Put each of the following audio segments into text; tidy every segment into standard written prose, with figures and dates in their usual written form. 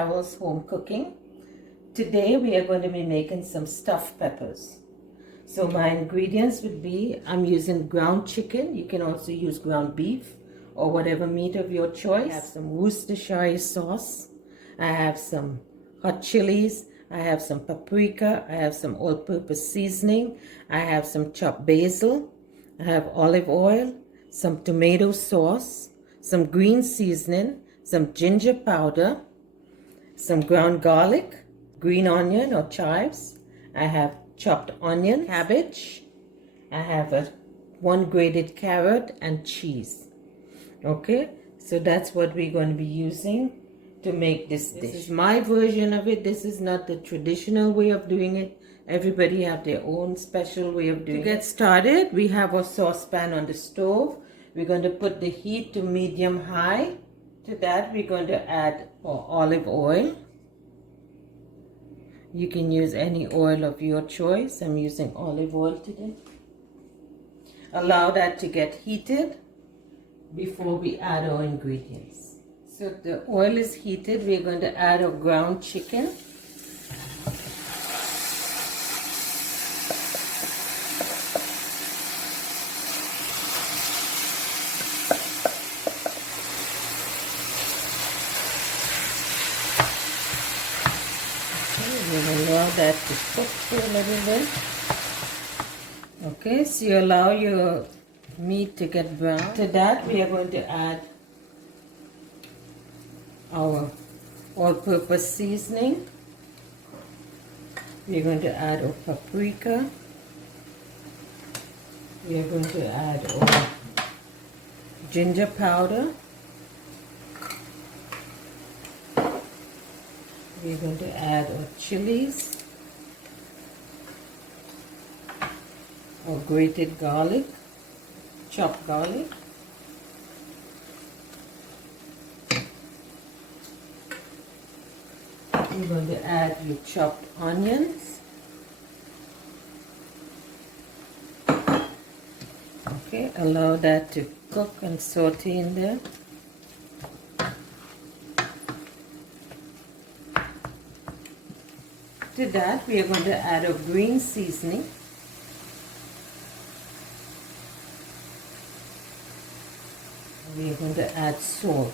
Carol's Home Cooking. Today we are going to be making some stuffed peppers. So my ingredients would be, I'm using ground chicken. You can also use ground beef or whatever meat of your choice. I have some Worcestershire sauce. I have some hot chilies. I have some paprika. I have some all-purpose seasoning. I have some chopped basil. I have olive oil, some tomato sauce, some green seasoning, some ginger powder, some ground garlic, green onion or chives. I have chopped onion, cabbage. I have one grated carrot and cheese. Okay, so that's what we're going to be using to make this dish. This is my version of it. This is not the traditional way of doing it. Everybody have their own special way of doing it. To get started, we have a saucepan on the stove. We're going to put the heat to medium high. To that, we're going to add olive oil. You can use any oil of your choice. I'm using olive oil today. Allow that to get heated before we add our ingredients. So the oil is heated. We're going to add our ground chicken. We will allow that to cook for a little bit. Okay, so you allow your meat to get brown. To that, we are going to add our all-purpose seasoning. We are going to add our paprika. We are going to add our ginger powder. We're going to add our chilies, our grated garlic, chopped garlic. We're going to add your chopped onions. Okay, allow that to cook and saute in there. To that, we are going to add our green seasoning. We are going to add salt.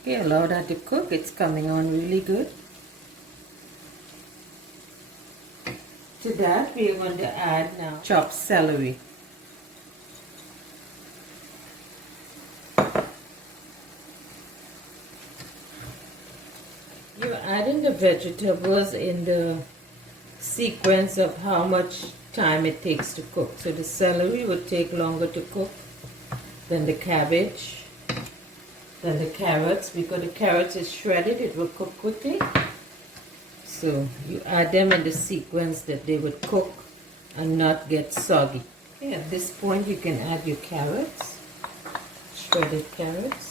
Okay, allow that to cook. It's coming on really good. To that, we are going to add now chopped celery. You're adding the vegetables in the sequence of how much time it takes to cook. So the celery would take longer to cook than the cabbage, than the carrots. Because the carrots is shredded, it will cook quickly. So you add them in the sequence that they would cook and not get soggy. Okay, at this point you can add your carrots, shredded carrots.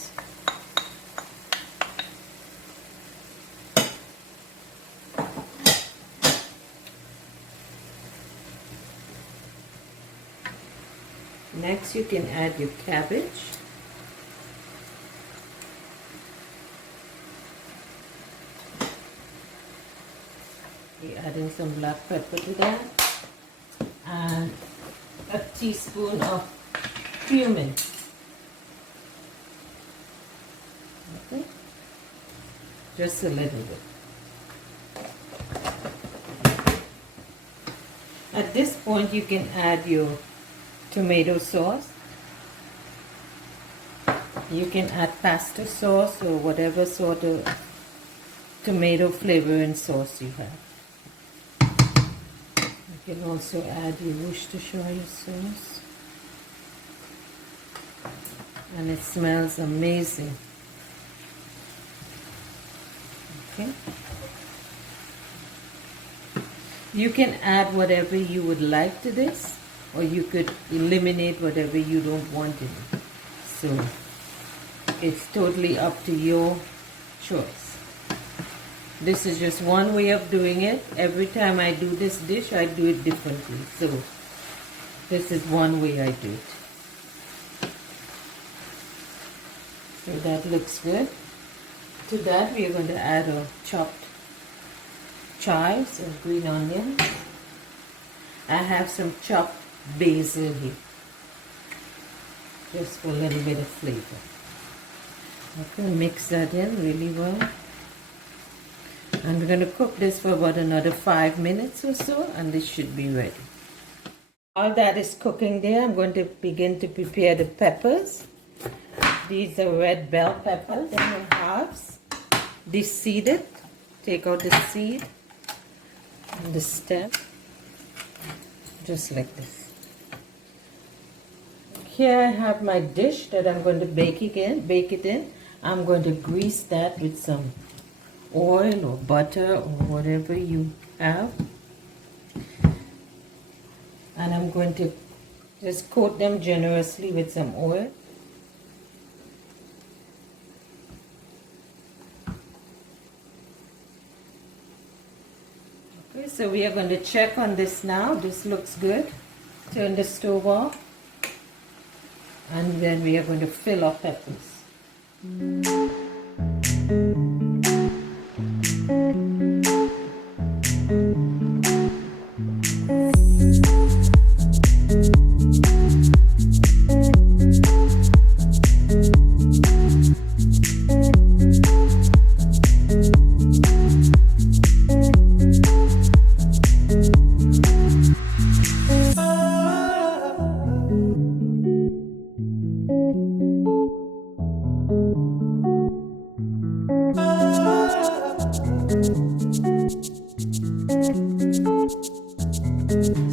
Next, you can add your cabbage. You're adding some black pepper to that. And a teaspoon of cumin. Okay. Just a little bit. At this point, you can add your tomato sauce. You can add pasta sauce or whatever sort of tomato flavoring sauce you have. You can also add your Worcestershire sauce. And it smells amazing. Okay. You can add whatever you would like to this, or you could eliminate whatever you don't want in it. So it's totally up to your choice. This is just one way of doing it. Every time I do this dish, I do it differently. So This is one way I do it. So that looks good. To that we are going to add our chopped chives or green onions. I have some chopped basil here, just for a little bit of flavor. Okay, mix that in really well. And we're going to cook this for about another 5 minutes or so, and this should be ready. While that is cooking there, I'm going to begin to prepare the peppers. These are red bell peppers in halves. De-seeded. Take out the seed and the stem, just like this. Here I have my dish that I'm going to bake it in. I'm going to grease that with some oil or butter or whatever you have. And I'm going to just coat them generously with some oil. Okay, so we are going to check on this now. This looks good. Turn the stove off. And then we are going to fill our peppers.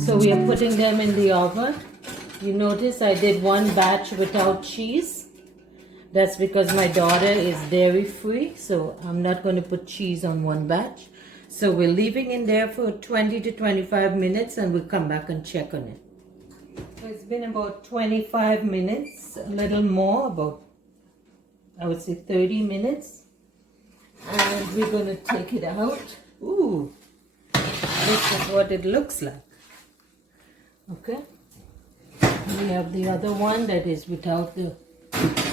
So we are putting them in the oven. You notice I did one batch without cheese. That's because my daughter is dairy-free, so I'm not going to put cheese on one batch. So we're leaving in there for 20 to 25 minutes and we'll come back and check on it. So it's been about 25 minutes, a little more, about I would say 30 minutes. And we're going to take it out. Ooh, this is what it looks like. Okay. We have the other one that is without the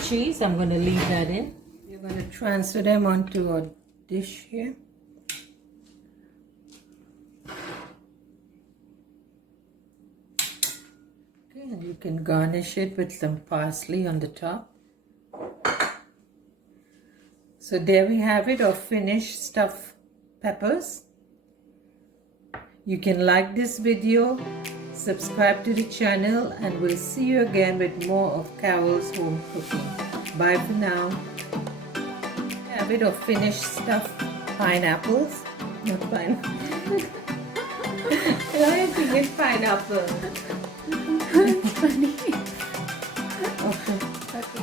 cheese. I'm going to leave that in. We're going to transfer them onto a dish here. Okay, and you can garnish it with some parsley on the top. So there we have it, our finished stuffed peppers. You can like this video, subscribe to the channel, and we'll see you again with more of Carol's home cooking. Bye for now. Have it, our finished stuffed pineapples. Not pineapple. Why have to get pineapple? Funny. Okay. Okay.